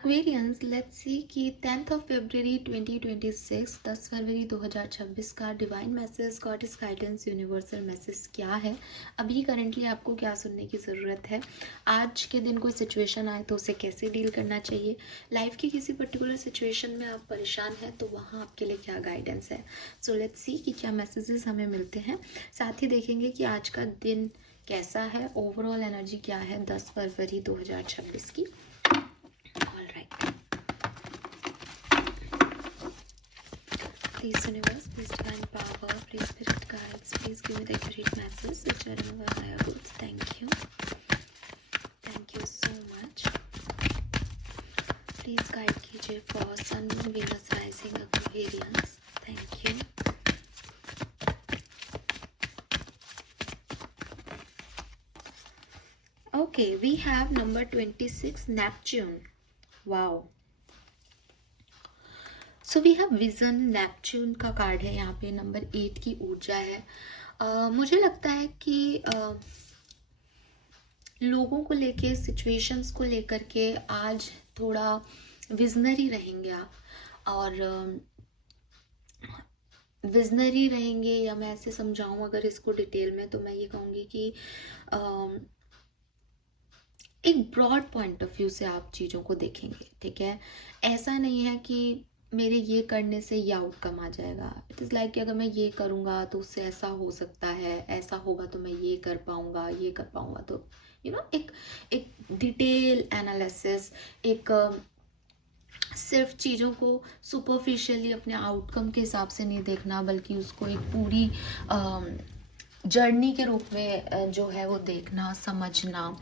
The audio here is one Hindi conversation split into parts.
एक्वेरियंस लेट्स सी कि 10th ऑफ फरवरी 2026 10 फरवरी 2026 का divine message, goddess guidance, universal message क्या है। अभी करेंटली आपको क्या सुनने की ज़रूरत है। आज के दिन कोई सिचुएशन आए तो उसे कैसे डील करना चाहिए। लाइफ की किसी पर्टिकुलर सिचुएशन में आप परेशान हैं तो वहाँ आपके लिए क्या गाइडेंस है। सो लेट्स सी कि क्या मैसेजेस हमें मिलते हैं। साथ ही देखेंगे कि आज का दिन कैसा है, ओवरऑल एनर्जी क्या है 10 फरवरी 2026 की। Please universe, please divine power, please spirit guides, please give me the accurate messages which are in our higher goods. Thank you. Thank you so much. Please guide कीजिए for Sun, Moon, Venus, Rising, Aquarius. Thank you. Okay, we have number 26, Neptune. Wow. So we have vision, Neptune का कार्ड है यहाँ पे। नंबर 8 की ऊर्जा है। मुझे लगता है कि लोगों को लेके, सिचुएशंस को लेकर के आज थोड़ा विजनरी रहेंगे आप, और विजनरी रहेंगे, या मैं ऐसे समझाऊं अगर इसको डिटेल में, तो मैं ये कहूँगी कि एक ब्रॉड पॉइंट ऑफ व्यू से आप चीज़ों को देखेंगे। ठीक है, ऐसा नहीं है कि मेरे ये करने से ये आउटकम आ जाएगा। इट इज़ लाइक कि अगर मैं ये करूँगा तो उससे ऐसा हो सकता है, ऐसा होगा तो मैं ये कर पाऊँगा, ये कर पाऊँगा। तो एक डिटेल एनालिसिस, एक सिर्फ चीज़ों को सुपरफिशियली अपने आउटकम के हिसाब से नहीं देखना, बल्कि उसको एक पूरी जर्नी के रूप में जो है वो देखना, समझना।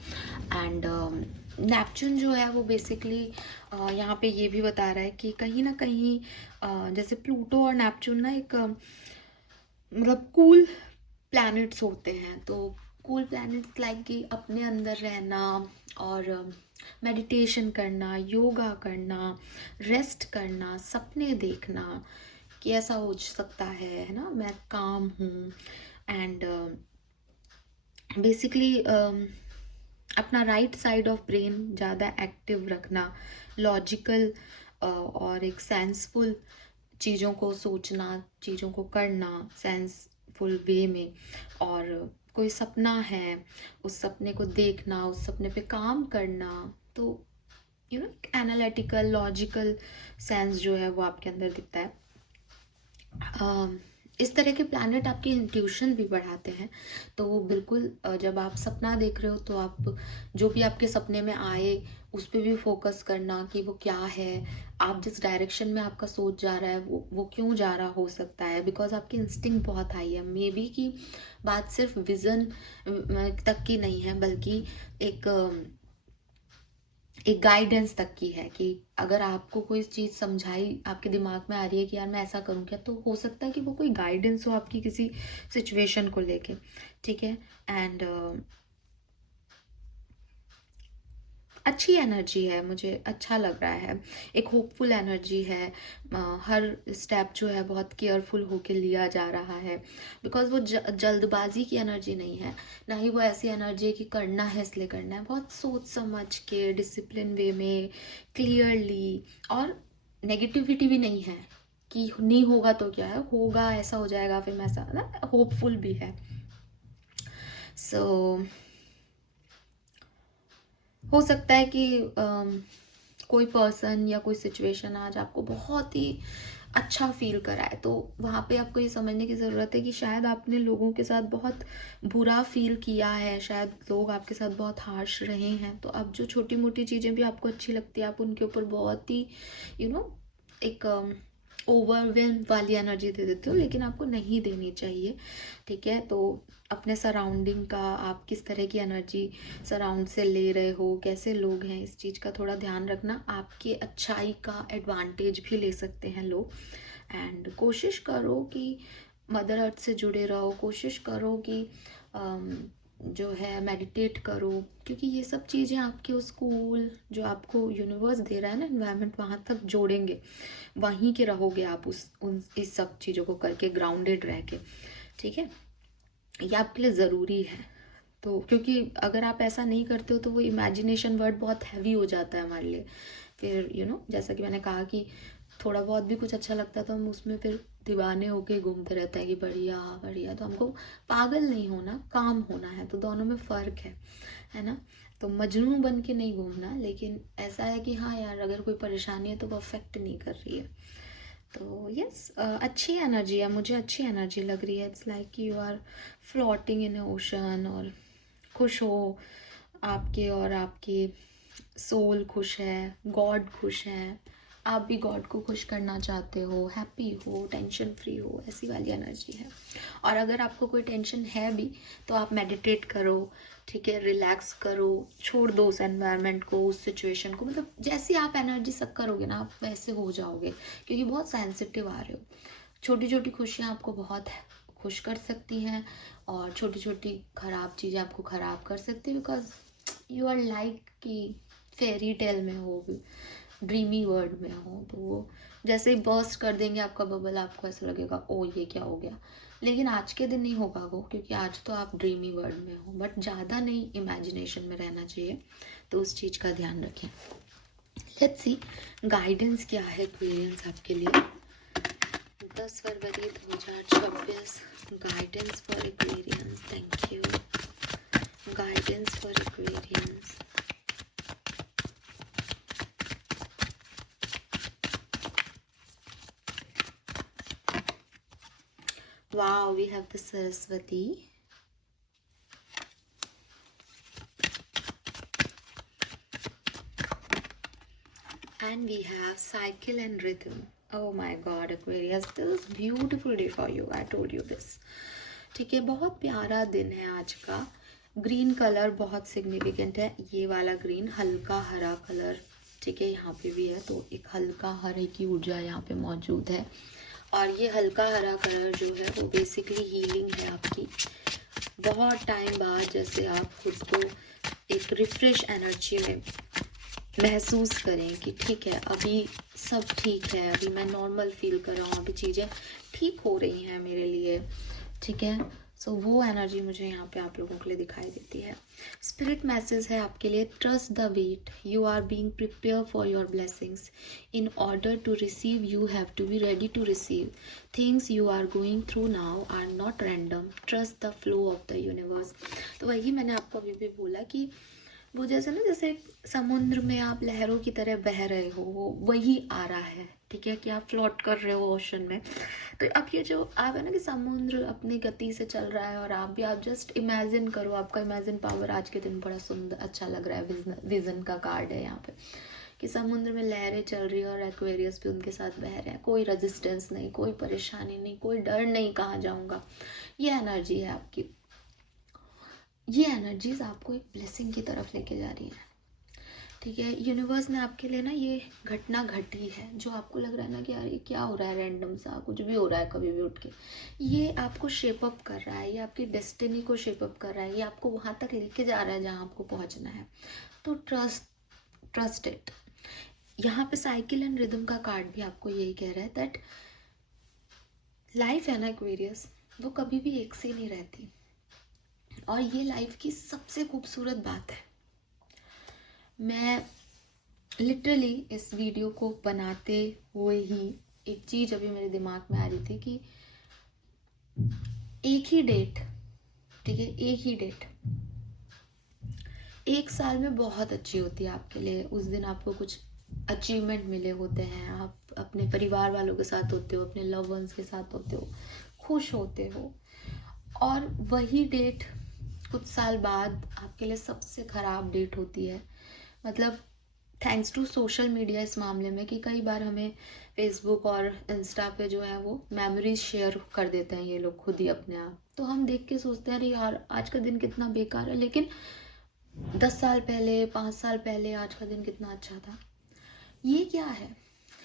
एंड नेपच्यून जो है वो बेसिकली यहाँ पे ये भी बता रहा है कि कहीं ना कहीं जैसे प्लूटो और नेपच्यून ना एक मतलब कूल प्लैनेट्स होते हैं। तो कूल प्लैनेट्स लाइक कि अपने अंदर रहना और मेडिटेशन करना, योगा करना, रेस्ट करना, सपने देखना कि ऐसा हो सकता है ना, मैं काम हूँ। एंड बेसिकली अपना राइट साइड ऑफ ब्रेन ज़्यादा एक्टिव रखना, लॉजिकल और एक सेंसफुल चीज़ों को सोचना, चीज़ों को करना सेंसफुल वे में। और कोई सपना है, उस सपने को देखना, उस सपने पे काम करना। तो एनालिटिकल, लॉजिकल सेंस जो है वो आपके अंदर दिखता है। इस तरह के प्लैनेट आपकी इंट्यूशन भी बढ़ाते हैं। तो बिल्कुल जब आप सपना देख रहे हो तो आप जो भी आपके सपने में आए उस पर भी फोकस करना कि वो क्या है, आप जिस डायरेक्शन में आपका सोच जा रहा है वो क्यों जा रहा हो सकता है। बिकॉज आपकी इंस्टिंक्ट बहुत हाई है। मे बी की बात सिर्फ विजन तक की नहीं है, बल्कि एक गाइडेंस तक की है कि अगर आपको कोई चीज़ समझाई, आपके दिमाग में आ रही है कि यार मैं ऐसा करूँ क्या, तो हो सकता है कि वो कोई गाइडेंस हो आपकी किसी सिचुएशन को लेके। ठीक है, एंड अच्छी एनर्जी है, मुझे अच्छा लग रहा है। एक होपफुल एनर्जी है। हर स्टेप जो है बहुत केयरफुल होके लिया जा रहा है। बिकॉज वो जल्दबाजी की एनर्जी नहीं है, ना ही वो ऐसी एनर्जी है कि करना है इसलिए करना है। बहुत सोच समझ के, डिसिप्लिन वे में, क्लियरली। और नेगेटिविटी भी नहीं है कि नहीं होगा तो क्या है, होगा, ऐसा हो जाएगा, फिर मैं ऐसा ना, होपफुल भी है। सो हो सकता है कि कोई पर्सन या कोई सिचुएशन आज आपको बहुत ही अच्छा फील कराए, तो वहाँ पे आपको ये समझने की ज़रूरत है कि शायद आपने लोगों के साथ बहुत बुरा फील किया है, शायद लोग आपके साथ बहुत हार्श रहे हैं। तो अब जो छोटी मोटी चीज़ें भी आपको अच्छी लगती है, आप उनके ऊपर बहुत ही एक ओवरवेल्म वाली एनर्जी दे देते हो, लेकिन आपको नहीं देनी चाहिए। ठीक है, तो अपने सराउंडिंग का, आप किस तरह की एनर्जी सराउंड से ले रहे हो, कैसे लोग हैं, इस चीज़ का थोड़ा ध्यान रखना। आपके अच्छाई का एडवांटेज भी ले सकते हैं लोग। एंड कोशिश करो कि मदर अर्थ से जुड़े रहो, कोशिश करो कि जो है मेडिटेट करो, क्योंकि ये सब चीज़ें आपके उस स्कूल जो आपको यूनिवर्स दे रहा है ना, एनवायरनमेंट, वहाँ तक जोड़ेंगे। वहीं के रहोगे आप इस सब चीज़ों को करके, ग्राउंडेड रह के। ठीक है, ये आपके लिए ज़रूरी है। तो क्योंकि अगर आप ऐसा नहीं करते हो तो वो इमेजिनेशन वर्ड बहुत हैवी हो जाता है हमारे लिए। फिर जैसा कि मैंने कहा कि थोड़ा बहुत भी कुछ अच्छा लगता है तो हम उसमें फिर दीवाने होके घूमते रहते हैं कि बढ़िया बढ़िया। तो हमको पागल नहीं होना, काम होना है। तो दोनों में फ़र्क है ना। तो मजनू बन के नहीं घूमना, लेकिन ऐसा है कि हाँ यार, अगर कोई परेशानी है तो वो अफेक्ट नहीं कर रही है। तो यस, अच्छी एनर्जी है, मुझे अच्छी एनर्जी लग रही है। It's like you are floating in ocean, और खुश हो आपके, और आपकी सोल खुश है, गॉड खुश है, आप भी गॉड को खुश करना चाहते हो, हैप्पी हो, टेंशन फ्री हो, ऐसी वाली एनर्जी है। और अगर आपको कोई टेंशन है भी तो आप मेडिटेट करो, ठीक है, रिलैक्स करो, छोड़ दो उस एनवायरनमेंट को, उस सिचुएशन को। मतलब जैसी आप एनर्जी सक करोगे ना, आप वैसे हो जाओगे, क्योंकि बहुत सेंसिटिव आ रहे हो। छोटी छोटी खुशियाँ आपको बहुत खुश कर सकती हैं, और छोटी छोटी ख़राब चीज़ें आपको ख़राब कर सकती है, बिकॉज यू आर लाइक कि फेरी टेल में हो, ड्रीमी वर्ल्ड में हो। तो वो जैसे ही बर्स्ट कर देंगे आपका बबल, आपको ऐसा लगेगा ओ ये क्या हो गया। लेकिन आज के दिन नहीं होगा वो, क्योंकि आज तो आप ड्रीमी वर्ल्ड में हो, बट ज़्यादा नहीं इमेजिनेशन में रहना चाहिए। तो उस चीज़ का ध्यान रखें। लेट्स सी गाइडेंस क्या है एक्वेरियंस आपके लिए 10 फरवरी 2026। Guidance for Aquarians. Thank you. Guidance for Aquarians. Wow, we have the Saraswati. And we have cycle and rhythm. Oh my God, Aquarius, this is beautiful day for you. I told you this. ठीक है, बहुत प्यारा दिन है आज का। ग्रीन कलर बहुत सिग्निफिकेंट है। ये वाला ग्रीन हल्का हरा कलर, ठीक है, यहाँ पे भी है। तो एक हल्का हरे की ऊर्जा यहाँ पे मौजूद है। और ये हल्का हरा कलर जो है वो बेसिकली हीलिंग है आपकी। बहुत टाइम बाद जैसे आप खुद को एक रिफ्रेश एनर्जी में महसूस करें कि ठीक है, अभी सब ठीक है, अभी मैं नॉर्मल फील कर रहा हूँ, अभी चीज़ें ठीक हो रही हैं मेरे लिए, ठीक है। सो वो एनर्जी मुझे यहाँ पे आप लोगों के लिए दिखाई देती है। स्पिरिट मैसेज है आपके लिए, trust the wait, you are being prepare for your blessings. In order to receive you have to be ready to receive. Things you are going through now are not random, trust the flow of the universe. तो वही मैंने आपको अभी भी बोला कि वो जैसे ना, जैसे समुद्र में आप लहरों की तरह बह रहे हो, वो वही आ रहा है, ठीक है, कि आप फ्लोट कर रहे हो ओशन में। तो अब ये जो आप है ना कि समुद्र अपनी गति से चल रहा है, और आप भी, आप जस्ट इमेजिन करो, आपका इमेजिन पावर आज के दिन बड़ा सुंदर अच्छा लग रहा है। विजन का कार्ड है यहाँ पे कि समुद्र में लहरें चल रही है और एक्वेरियस भी उनके साथ बह रहे हैं। कोई रेजिस्टेंस नहीं, कोई परेशानी नहीं, कोई डर नहीं, कहाँ जाऊँगा। ये एनर्जी है आपकी। ये एनर्जीज आपको एक ब्लेसिंग की तरफ लेके जा रही है, ठीक है। यूनिवर्स ने आपके लिए ना ये घटना घटी है, जो आपको लग रहा है ना कि यार ये क्या हो रहा है, रैंडम सा कुछ भी हो रहा है कभी भी उठ के, ये आपको शेप अप कर रहा है, ये आपकी डेस्टिनी को शेप अप कर रहा है, ये आपको वहाँ तक लेके जा रहा है जहाँ आपको पहुँचना है। तो ट्रस्ट इट। यहाँ पे साइकिल एंड रिदम का कार्ड भी आपको यही कह रहा है दैट लाइफ है ना एक्वेरियस, वो कभी भी एक से नहीं रहती। और ये लाइफ की सबसे खूबसूरत बात है। मैं लिटरली इस वीडियो को बनाते हुए ही एक चीज़ अभी मेरे दिमाग में आ रही थी कि एक ही डेट, ठीक है, एक ही डेट एक साल में बहुत अच्छी होती है आपके लिए। उस दिन आपको कुछ अचीवमेंट मिले होते हैं, आप अपने परिवार वालों के साथ होते हो, अपने लव वंस के साथ होते हो, खुश होते हो। और वही डेट कुछ साल बाद आपके लिए सबसे ख़राब डेट होती है। मतलब थैंक्स टू सोशल मीडिया इस मामले में, कि कई बार हमें फेसबुक और इंस्टा पे जो है वो मेमोरीज शेयर कर देते हैं ये लोग खुद ही अपने आप। तो हम देख के सोचते हैं अरे यार आज का दिन कितना बेकार है, लेकिन 10 साल पहले, 5 साल पहले आज का दिन कितना अच्छा था। ये क्या है?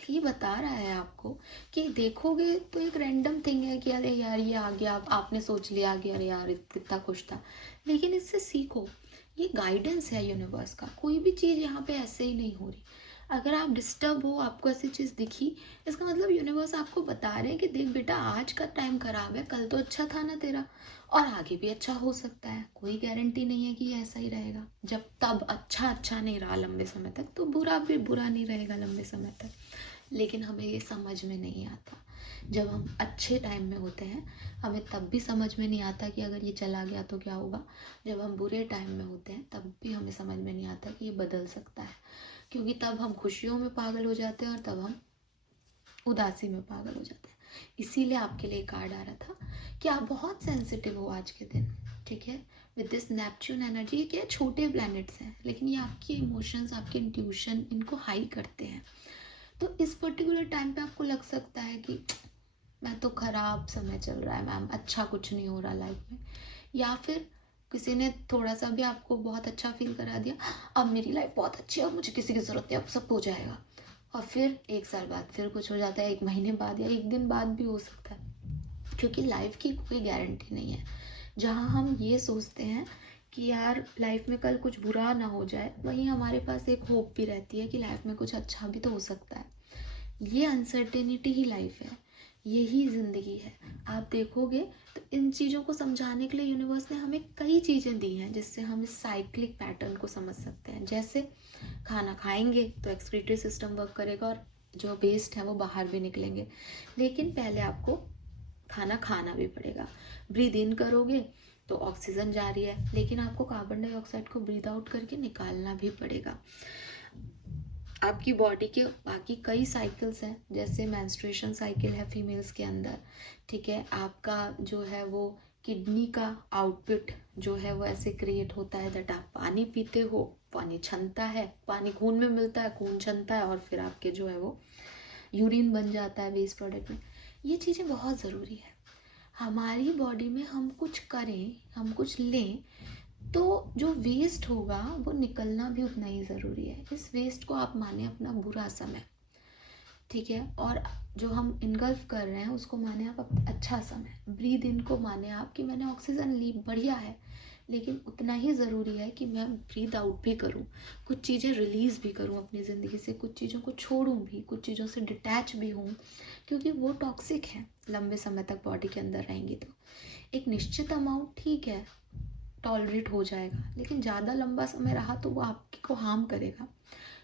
ये बता रहा है आपको कि देखोगे तो एक रैंडम थिंग है कि अरे यार ये आ गया, आपने सोच लिया कि अरे यार कितना खुश था, लेकिन इससे सीखो। ये गाइडेंस है यूनिवर्स का। कोई भी चीज़ यहाँ पे ऐसे ही नहीं हो रही। अगर आप डिस्टर्ब हो, आपको ऐसी चीज़ दिखी, इसका मतलब यूनिवर्स आपको बता रहे हैं कि देख बेटा, आज का टाइम खराब है, कल तो अच्छा था ना तेरा, और आगे भी अच्छा हो सकता है। कोई गारंटी नहीं है कि ये ऐसा ही रहेगा। जब तब अच्छा अच्छा नहीं रहा लंबे समय तक, तो बुरा भी बुरा नहीं रहेगा लंबे समय तक। लेकिन हमें ये समझ में नहीं आता। जब हम अच्छे टाइम में होते हैं, हमें तब भी समझ में नहीं आता कि अगर ये चला गया तो क्या होगा। जब हम बुरे टाइम में होते हैं, तब भी हमें समझ में नहीं आता कि ये बदल सकता है, क्योंकि तब हम खुशियों में पागल हो जाते हैं और तब हम उदासी में पागल हो जाते हैं। इसीलिए आपके लिए कार्ड आ रहा था कि आप बहुत सेंसिटिव हो आज के दिन, ठीक है। विद दिस नेपच्यून एनर्जी, ये क्या छोटे प्लैनेट्स हैं, लेकिन ये आपके इमोशंस, आपके इंट्यूशन, इनको हाई करते हैं। तो इस पर्टिकुलर टाइम पे आपको लग सकता है कि मैं तो खराब समय चल रहा है मैम, अच्छा कुछ नहीं हो रहा लाइफ में, या फिर किसी ने थोड़ा सा भी आपको बहुत अच्छा फील करा दिया, अब मेरी लाइफ बहुत अच्छी है, अब मुझे किसी की ज़रूरत नहीं, अब सब हो जाएगा। और फिर एक साल बाद फिर कुछ हो जाता है, एक महीने बाद या एक दिन बाद भी हो सकता है, क्योंकि लाइफ की कोई गारंटी नहीं है। जहाँ हम ये सोचते हैं कि यार लाइफ में कल कुछ बुरा ना हो जाए, वहीं हमारे पास एक होप भी रहती है कि लाइफ में कुछ अच्छा भी तो हो सकता है। ये अनसर्टेनिटी ही लाइफ है, यही ज़िंदगी है। आप देखोगे तो इन चीज़ों को समझाने के लिए यूनिवर्स ने हमें कई चीज़ें दी हैं, जिससे हम इस साइक्लिक पैटर्न को समझ सकते हैं। जैसे खाना खाएंगे तो एक्सक्रीटरी सिस्टम वर्क करेगा और जो वेस्ट है वो बाहर भी निकलेंगे, लेकिन पहले आपको खाना खाना भी पड़ेगा। ब्रीद इन करोगे तो ऑक्सीजन जा रही है, लेकिन आपको कार्बन डाइऑक्साइड को ब्रीद आउट करके निकालना भी पड़ेगा। आपकी बॉडी के बाकी कई साइकिल्स हैं, जैसे मेंस्ट्रुएशन साइकिल है फीमेल्स के अंदर, ठीक है। आपका जो है वो किडनी का आउटपुट जो है वो ऐसे क्रिएट होता है दैट आप पानी पीते हो, पानी छनता है, पानी खून में मिलता है, खून छनता है, और फिर आपके जो है वो यूरिन बन जाता है वेस्ट प्रोडक्ट में। ये चीज़ें बहुत ज़रूरी है हमारी बॉडी में। हम कुछ करें, हम कुछ लें, तो जो वेस्ट होगा वो निकलना भी उतना ही ज़रूरी है। इस वेस्ट को आप माने अपना बुरा समय, ठीक है, और जो हम इनगल्फ कर रहे हैं उसको माने आप अच्छा समय। ब्रीद इन को माने आप कि मैंने ऑक्सीजन ली, बढ़िया है, लेकिन उतना ही ज़रूरी है कि मैं ब्रीद आउट भी करूं, कुछ चीज़ें रिलीज़ भी करूं अपनी ज़िंदगी से, कुछ चीज़ों को छोड़ूं भी, कुछ चीज़ों से डिटैच भी हूँ, क्योंकि वो टॉक्सिक है लंबे समय तक बॉडी के अंदर रहेंगी। तो एक निश्चित अमाउंट ठीक है, टॉलरेट हो जाएगा, लेकिन ज़्यादा लंबा समय रहा तो वो आपको हार्म करेगा।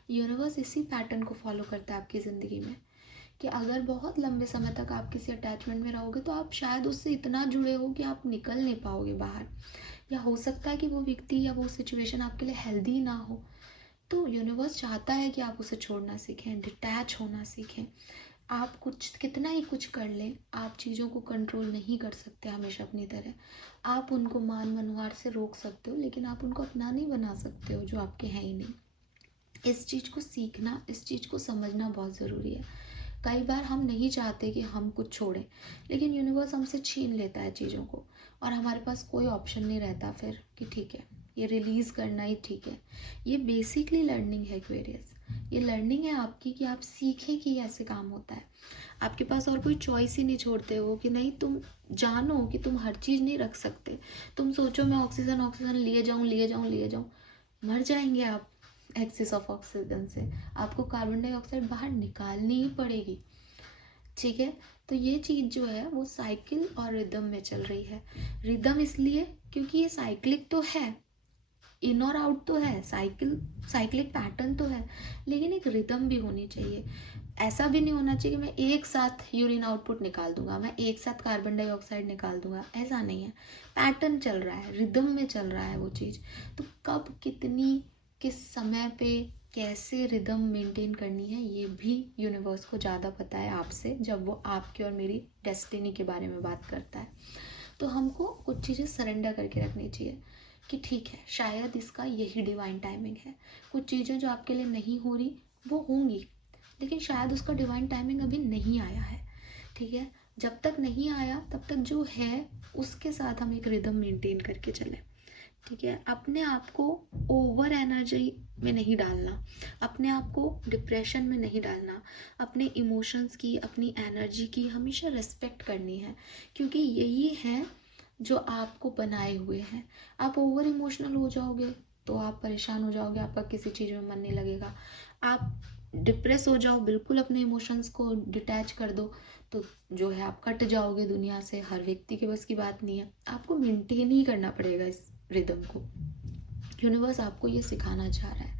यूनिवर्स इसी पैटर्न को फॉलो करता है आपकी ज़िंदगी में, कि अगर बहुत लंबे समय तक आप किसी अटैचमेंट में रहोगे तो आप शायद उससे इतना जुड़े हो कि आप निकल नहीं पाओगे बाहर, या हो सकता है कि वो व्यक्ति या वो सिचुएशन आपके लिए हेल्दी ना हो। तो यूनिवर्स चाहता है कि आप उसे छोड़ना सीखें, डिटैच होना सीखें। आप कुछ कितना ही कुछ कर लें, आप चीज़ों को कंट्रोल नहीं कर सकते हमेशा अपनी तरह। आप उनको मान मनुहार से रोक सकते हो, लेकिन आप उनको अपना नहीं बना सकते हो जो आपके हैं ही नहीं। इस चीज़ को सीखना, इस चीज़ को समझना बहुत ज़रूरी है। कई बार हम नहीं चाहते कि हम कुछ छोड़ें, लेकिन यूनिवर्स हमसे छीन लेता है चीज़ों को, और हमारे पास कोई ऑप्शन नहीं रहता फिर कि ठीक है, ये रिलीज़ करना ही ठीक है। ये बेसिकली लर्निंग है एक्वेरियस। ये लर्निंग है आपकी कि आप सीखें कि ऐसे काम होता है। आपके पास और कोई चॉइस ही नहीं छोड़ते हो कि नहीं, तुम जानो कि तुम हर चीज़ नहीं रख सकते। तुम सोचो मैं ऑक्सीजन ऑक्सीजन लिए जाऊँ लिए जाऊँ लिए जाऊँ, मर जाएंगे आप एक्सेस ऑफ ऑक्सीजन से। आपको कार्बन डाइऑक्साइड बाहर निकालनी ही पड़ेगी, ठीक है। तो ये चीज़ जो है वो साइकिल और रिदम में चल रही है। रिदम इसलिए क्योंकि ये साइक्लिक तो है, इन और आउट तो है, साइक्लिक पैटर्न तो है, लेकिन एक रिदम भी होनी चाहिए। ऐसा भी नहीं होना चाहिए कि मैं एक साथ यूरिन आउटपुट निकाल दूंगा, मैं एक साथ कार्बन डाइऑक्साइड निकाल दूंगा, ऐसा नहीं है। पैटर्न चल रहा है, रिदम में चल रहा है वो चीज़। तो कब कितनी किस समय पे कैसे रिदम मेंटेन करनी है, ये भी यूनिवर्स को ज़्यादा पता है आपसे, जब वो आपकी और मेरी डेस्टिनी के बारे में बात करता है। तो हमको कुछ चीज़ें सरेंडर करके रखनी चाहिए कि ठीक है, शायद इसका यही डिवाइन टाइमिंग है। कुछ चीज़ें जो आपके लिए नहीं हो रही वो होंगी, लेकिन शायद उसका डिवाइन टाइमिंग अभी नहीं आया है, ठीक है। जब तक नहीं आया तब तक जो है उसके साथ हम एक रिदम मेंटेन करके चलें, ठीक है। अपने आप को ओवर एनर्जी में नहीं डालना, अपने आप को डिप्रेशन में नहीं डालना, अपने इमोशंस की, अपनी एनर्जी की हमेशा रिस्पेक्ट करनी है, क्योंकि यही है जो आपको बनाए हुए हैं। आप ओवर इमोशनल हो जाओगे तो आप परेशान हो जाओगे, आपका किसी चीज़ में मन नहीं लगेगा। आप डिप्रेस हो जाओ, बिल्कुल अपने इमोशंस को डिटैच कर दो, तो जो है आप कट जाओगे दुनिया से। हर व्यक्ति के बस की बात नहीं है, आपको मेंटेन ही करना पड़ेगा इस रिदम को। यूनिवर्स आपको ये सिखाना चाह रहा है।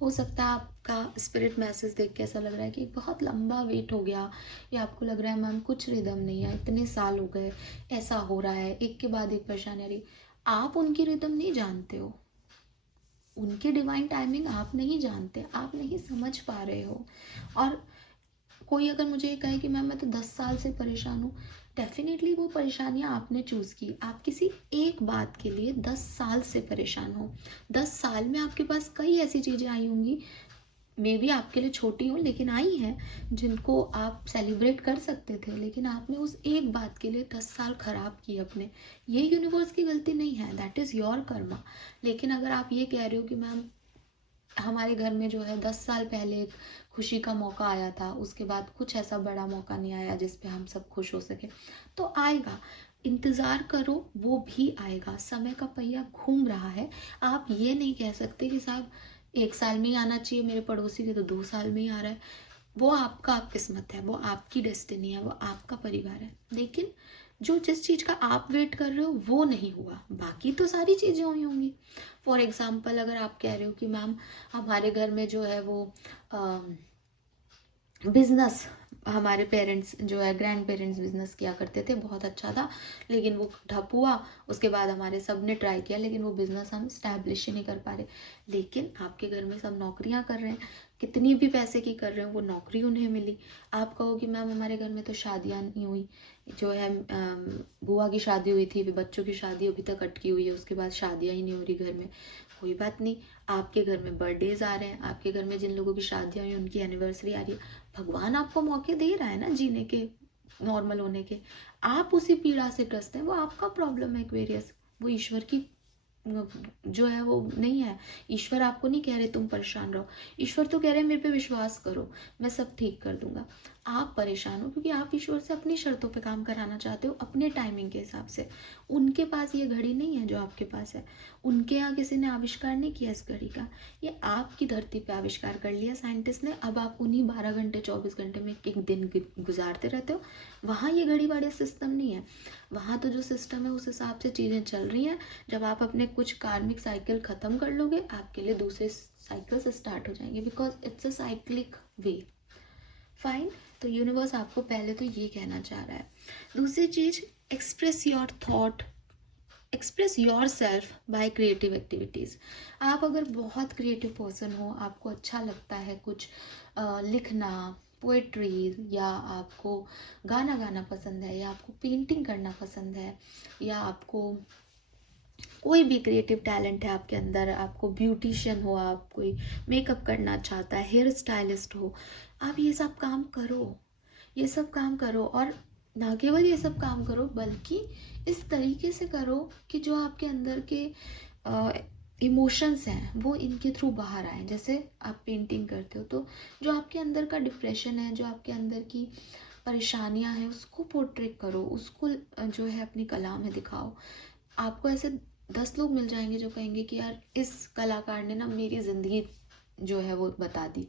हो सकता है आपका स्पिरिट मैसेज देख के ऐसा लग रहा है कि बहुत लंबा वेट हो गया, या आपको लग रहा है मैम कुछ रिदम नहीं है, इतने साल हो गए, ऐसा हो रहा है, एक के बाद एक परेशानी आ रही। आप उनकी रिदम नहीं जानते हो, उनकी डिवाइन टाइमिंग आप नहीं जानते, आप नहीं समझ पा रहे हो। और कोई अगर मुझे ये कहे कि मैम मैं तो 10 साल से परेशान हूँ, डेफिनेटली वो परेशानियाँ आपने चूज़ की। आप किसी एक बात के लिए 10 साल से परेशान हो। 10 साल में आपके पास कई ऐसी चीज़ें आई होंगी, मे बी आपके लिए छोटी हो लेकिन आई हैं, जिनको आप सेलिब्रेट कर सकते थे, लेकिन आपने उस एक बात के लिए 10 साल खराब किए अपने। ये यूनिवर्स की गलती नहीं है, दैट इज़ योर कर्मा। लेकिन अगर आप ये कह रहे हो कि मैम हमारे घर में जो है 10 साल पहले एक खुशी का मौका आया था, उसके बाद कुछ ऐसा बड़ा मौका नहीं आया जिस पे हम सब खुश हो सके, तो आएगा, इंतज़ार करो, वो भी आएगा। समय का पहिया घूम रहा है। आप ये नहीं कह सकते कि साहब 1 साल में ही आना चाहिए, मेरे पड़ोसी के तो 2 साल में ही आ रहा है। वो आपका किस्मत है, वो आपकी डेस्टिनी है, वो आपका परिवार है। लेकिन जो जिस चीज़ का आप वेट कर रहे हो वो नहीं हुआ, बाकी तो सारी चीज़ें हुई होंगी। फॉर एग्जाम्पल अगर आप कह रहे हो कि मैम हमारे घर में जो है वो बिजनेस, हमारे पेरेंट्स जो है ग्रैंड पेरेंट्स बिजनेस किया करते थे, बहुत अच्छा था, लेकिन वो ठप हुआ। उसके बाद हमारे सब ने ट्राई किया, लेकिन वो बिजनेस हम स्टैब्लिश ही नहीं कर पा रहे। लेकिन आपके घर में सब नौकरियां कर रहे हैं, कितनी भी पैसे की कर रहे हो, वो नौकरी उन्हें मिली। आप कहो कि मैम हमारे घर में तो शादियां नहीं हुई, जो है बुआ की शादी हुई थी, बच्चों की शादी अभी तक अटकी हुई है, उसके बाद शादियां ही नहीं हो रही घर में। कोई बात नहीं, आपके घर में बर्थडेज आ रहे हैं, आपके घर में जिन लोगों की शादियां हुई उनकी एनिवर्सरी आ रही है। भगवान आपको मौके दे रहा है ना जीने के, नॉर्मल होने के। आप उसी पीड़ा से ग्रस्त हैं, वो आपका प्रॉब्लम है एक्वेरियस, वो ईश्वर की जो है वो नहीं है। ईश्वर आपको नहीं कह रहे तुम परेशान रहो, ईश्वर तो कह रहे हैं मेरे पे विश्वास करो, मैं सब ठीक कर दूंगा। आप परेशान हो क्योंकि आप ईश्वर से अपनी शर्तों पे काम कराना चाहते हो, अपने टाइमिंग के हिसाब से। उनके पास ये घड़ी नहीं है जो आपके पास है, उनके यहाँ किसी ने आविष्कार नहीं किया इस घड़ी का, ये आपकी धरती पे आविष्कार कर लिया साइंटिस्ट ने। अब आप उन्हीं 12 घंटे 24 घंटे में एक दिन गुजारते रहते हो। वहाँ ये घड़ी वाले सिस्टम नहीं है, वहाँ तो जो सिस्टम है उस हिसाब से चीज़ें चल रही हैं। जब आप अपने कुछ कार्मिक साइकिल ख़त्म कर लोगे, आपके लिए दूसरे साइकिल से स्टार्ट हो जाएंगे, because it's a cyclic way. Fine. तो यूनिवर्स आपको पहले तो ये कहना चाह रहा है। दूसरी चीज़, express your thought, express yourself by creative activities. आप अगर बहुत क्रिएटिव पर्सन हो, आपको अच्छा लगता है कुछ लिखना, पोएट्री, या आपको गाना गाना पसंद है, या आपको पेंटिंग करना पसंद है, या आपको कोई भी क्रिएटिव टैलेंट है आपके अंदर, आपको ब्यूटिशियन हो, आप कोई मेकअप करना चाहता है, हेयर स्टाइलिस्ट हो, आप ये सब काम करो, ये सब काम करो। और ना केवल ये सब काम करो, बल्कि इस तरीके से करो कि जो आपके अंदर के इमोशंस हैं वो इनके थ्रू बाहर आए। जैसे आप पेंटिंग करते हो तो जो आपके अंदर का डिप्रेशन है, जो आपके अंदर की परेशानियां हैं, उसको पोर्ट्रेट करो, उसको जो है अपनी कला में दिखाओ। आपको ऐसे 10 लोग मिल जाएंगे जो कहेंगे कि यार इस कलाकार ने ना मेरी ज़िंदगी जो है वो बता दी।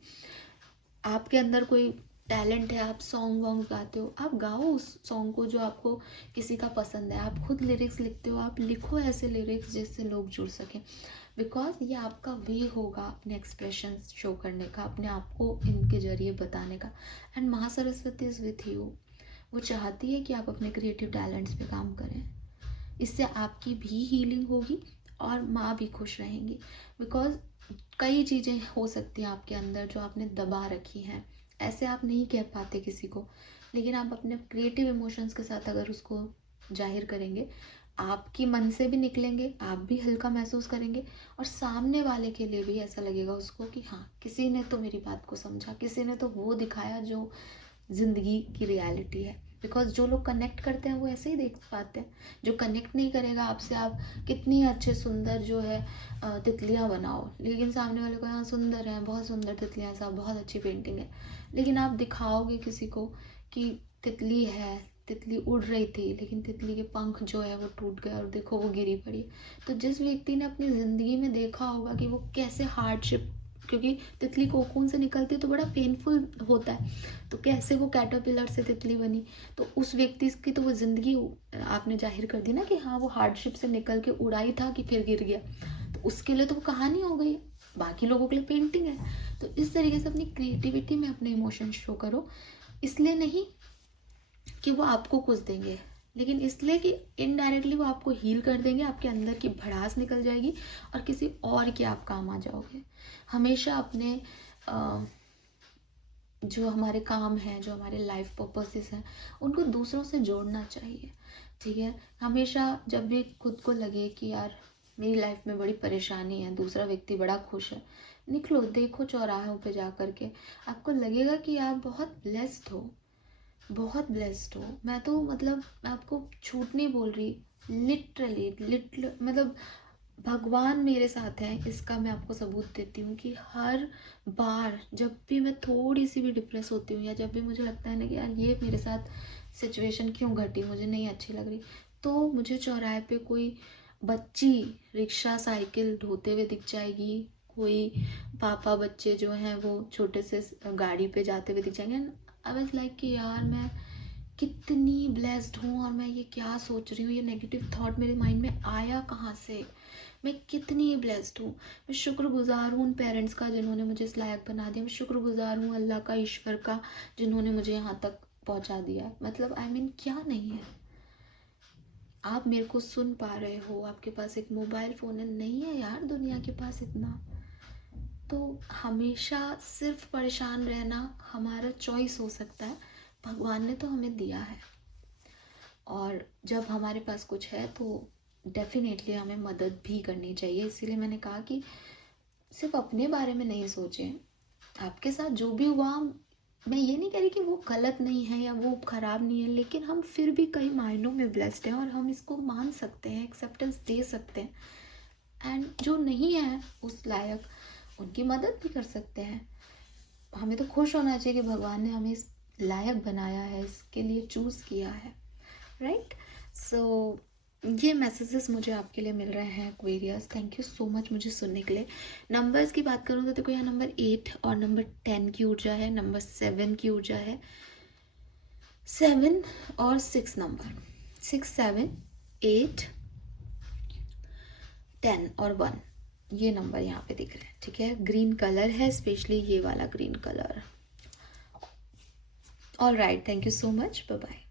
आपके अंदर कोई टैलेंट है, आप सॉन्ग वॉन्ग गाते हो, आप गाओ उस सॉन्ग को जो आपको किसी का पसंद है। आप खुद लिरिक्स लिखते हो, आप लिखो ऐसे लिरिक्स जिससे लोग जुड़ सकें, बिकॉज ये आपका वे होगा अपने एक्सप्रेशन शो करने का, अपने आप को इनके जरिए बताने का। एंड माँ सरस्वती इज़ विथ यू। वो चाहती है कि आप अपने क्रिएटिव टैलेंट्स पे काम करें, इससे आपकी भी हीलिंग होगी और माँ भी खुश रहेंगी। बिकॉज कई चीज़ें हो सकती हैं आपके अंदर जो आपने दबा रखी हैं, ऐसे आप नहीं कह पाते किसी को, लेकिन आप अपने क्रिएटिव इमोशंस के साथ अगर उसको जाहिर करेंगे, आपकी मन से भी निकलेंगे, आप भी हल्का महसूस करेंगे, और सामने वाले के लिए भी ऐसा लगेगा उसको कि हाँ किसी ने तो मेरी बात को समझा, किसी ने तो वो दिखाया जो ज़िंदगी की रियलिटी है। बिकॉज जो लोग कनेक्ट करते हैं वो ऐसे ही देख पाते हैं। जो कनेक्ट नहीं करेगा आपसे, आप कितनी अच्छे सुंदर जो है तितलियाँ बनाओ, लेकिन सामने वाले को हाँ सुंदर है, बहुत सुंदर तितलियाँ, साहब बहुत अच्छी पेंटिंग है, लेकिन आप दिखाओगे किसी को कि तितली है, तितली उड़ रही थी लेकिन तितली के पंख जो है वो टूट गए और देखो वो गिरी पड़ी। तो जिस व्यक्ति ने अपनी ज़िंदगी में देखा होगा कि वो कैसे हार्डशिप क्योंकि तितली कोकून से निकलती है तो बड़ा पेनफुल होता है, तो कैसे वो कैटरपिलर से तितली बनी। तो उस व्यक्ति की तो वो ज़िंदगी आपने जाहिर कर दी ना कि हाँ वो हार्डशिप से निकल के उड़ाई था कि फिर गिर गया, तो उसके लिए तो वो कहानी हो गई, बाकी लोगों के लिए पेंटिंग है। तो इस तरीके से अपनी क्रिएटिविटी में अपने इमोशन शो करो, इसलिए नहीं कि वो आपको कुछ देंगे, लेकिन इसलिए कि इनडायरेक्टली वो आपको हील कर देंगे, आपके अंदर की भड़ास निकल जाएगी और किसी और के आप काम आ जाओगे। हमेशा अपने जो हमारे काम हैं, जो हमारे लाइफ पर्पसेस हैं, उनको दूसरों से जोड़ना चाहिए, ठीक है। हमेशा जब भी खुद को लगे कि यार मेरी लाइफ में बड़ी परेशानी है, दूसरा व्यक्ति बड़ा खुश है, निकलो, देखो चौराहों पे जा कर के, आपको लगेगा कि आप बहुत ब्लेस्ड हो, बहुत ब्लेस्ड हो। मैं तो मतलब मैं आपको झूठ नहीं बोल रही, लिटरली मतलब भगवान मेरे साथ है, इसका मैं आपको सबूत देती हूँ कि हर बार जब भी मैं थोड़ी सी भी डिप्रेस होती हूँ या जब भी मुझे लगता है ना कि यार ये मेरे साथ सिचुएशन क्यों घटी, मुझे नहीं अच्छी लग रही, तो मुझे चौराहे पे कोई बच्ची रिक्शा साइकिल ढोते हुए दिख जाएगी, कोई पापा बच्चे जो हैं वो छोटे से गाड़ी पे जाते हुए दिख जाएंगे। आई वाज लाइक कि यार मैं कितनी ब्लेस्ड हूँ और मैं ये क्या सोच रही हूँ, ये नेगेटिव थॉट मेरे माइंड में आया कहाँ से, मैं कितनी ब्लेस्ड हूँ। मैं शुक्रगुजार हूँ उन पेरेंट्स का जिन्होंने मुझे इस लायक बना दिया, मैं शुक्रगुजार हूँ अल्लाह का, ईश्वर का, जिन्होंने मुझे यहाँ तक पहुँचा दिया। मतलब आई मीन क्या नहीं है, आप मेरे को सुन पा रहे हो, आपके पास एक मोबाइल फ़ोन है, नहीं है यार दुनिया के पास इतना। तो हमेशा सिर्फ परेशान रहना हमारा चॉइस हो सकता है, भगवान ने तो हमें दिया है, और जब हमारे पास कुछ है तो डेफिनेटली हमें मदद भी करनी चाहिए। इसीलिए मैंने कहा कि सिर्फ अपने बारे में नहीं सोचें, आपके साथ जो भी हुआ, मैं ये नहीं कह रही कि वो गलत नहीं है या वो ख़राब नहीं है, लेकिन हम फिर भी कई मायनों में ब्लेस्ड हैं और हम इसको मान सकते हैं, एक्सेप्टेंस दे सकते हैं, एंड जो नहीं है उस लायक उनकी मदद भी कर सकते हैं। हमें तो खुश होना चाहिए कि भगवान ने हमें इस लायक बनाया है, इसके लिए चूज़ किया है, राइट। सो ये मैसेजेस मुझे आपके लिए मिल रहे हैं Aquarius, thank you so much मुझे सुनने के लिए। नंबर्स की बात करूँ तो देखो यहाँ नंबर 8 और नंबर 10 की ऊर्जा है, नंबर 7 की ऊर्जा है, 7 और 6 नंबर, 6 7 8 10 और 1, ये नंबर यहाँ पे दिख रहे हैं, ठीक है। ग्रीन कलर है, स्पेशली ये वाला green colour. All right, thank you so much, bye bye.